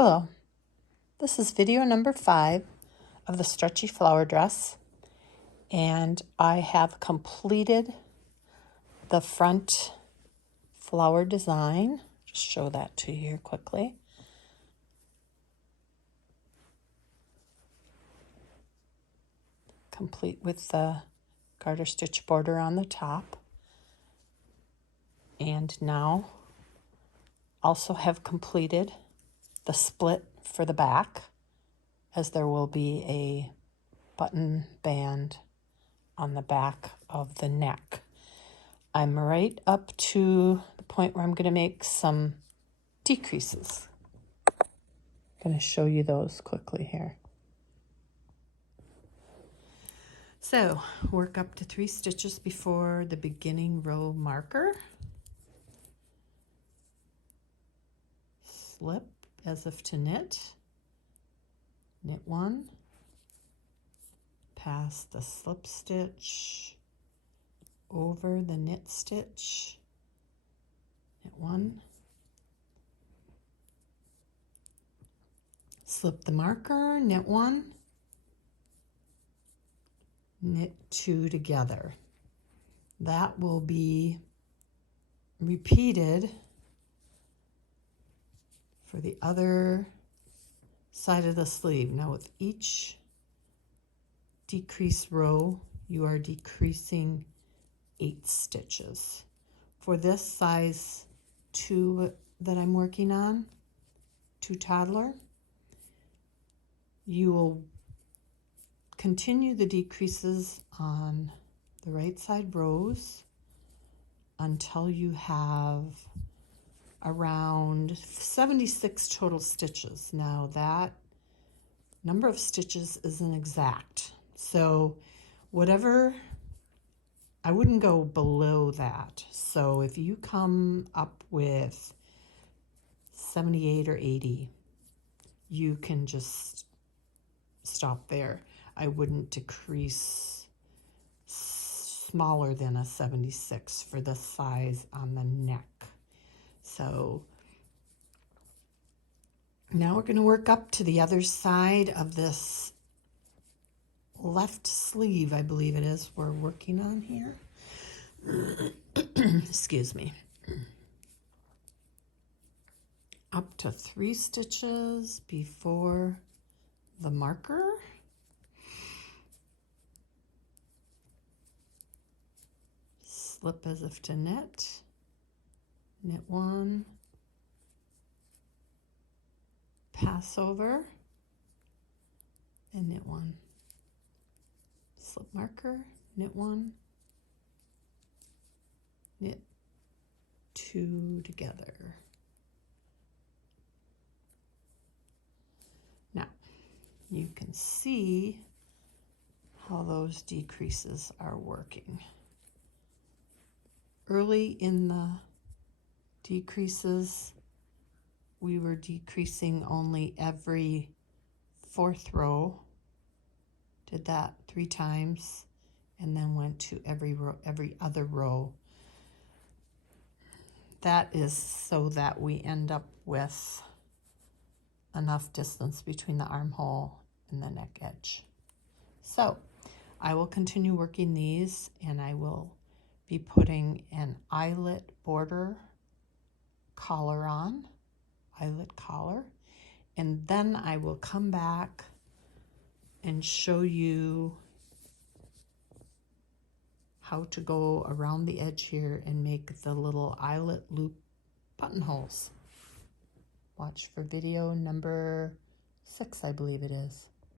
Hello, this is video number 5 of the Stretchy flower dress, and I have completed the front flower design. Just show that to you here quickly. Complete with the garter stitch border on the top. And now also have completed the split for the back, as there will be a button band on the back of the neck. I'm right up to the point where I'm going to make some decreases. I'm going to show you those quickly here. So work up to 3 stitches before the beginning row marker. Slip as if to knit. Knit 1. Pass the slip stitch over the knit stitch. Knit 1. Slip the marker, knit 1. Knit 2 together. That will be repeated for the other side of the sleeve. Now with each decrease row, you are decreasing 8 stitches. For this size 2 that I'm working on, 2 toddler, you will continue the decreases on the right side rows until you have around 76 total stitches. Now that number of stitches isn't exact, so whatever, I wouldn't go below that. So if you come up with 78 or 80, you can just stop there. I wouldn't decrease smaller than a 76 for this size on the neck. So now we're going to work up to the other side of this left sleeve, I believe it is, we're working on here. Excuse me. Up to 3 stitches before the marker. Slip as if to knit. Knit 1. Pass over and knit 1. Slip marker, knit 1. Knit 2 together. Now you can see how those decreases are working. Early in the decreases, we were decreasing only every 4th row. Did that 3 times and then went to every other row. That is so that we end up with enough distance between the armhole and the neck edge. So I will continue working these, and I will be putting an eyelet border collar on, eyelet collar, and then I will come back and show you how to go around the edge here and make the little eyelet loop buttonholes. Watch for video number 6, I believe it is.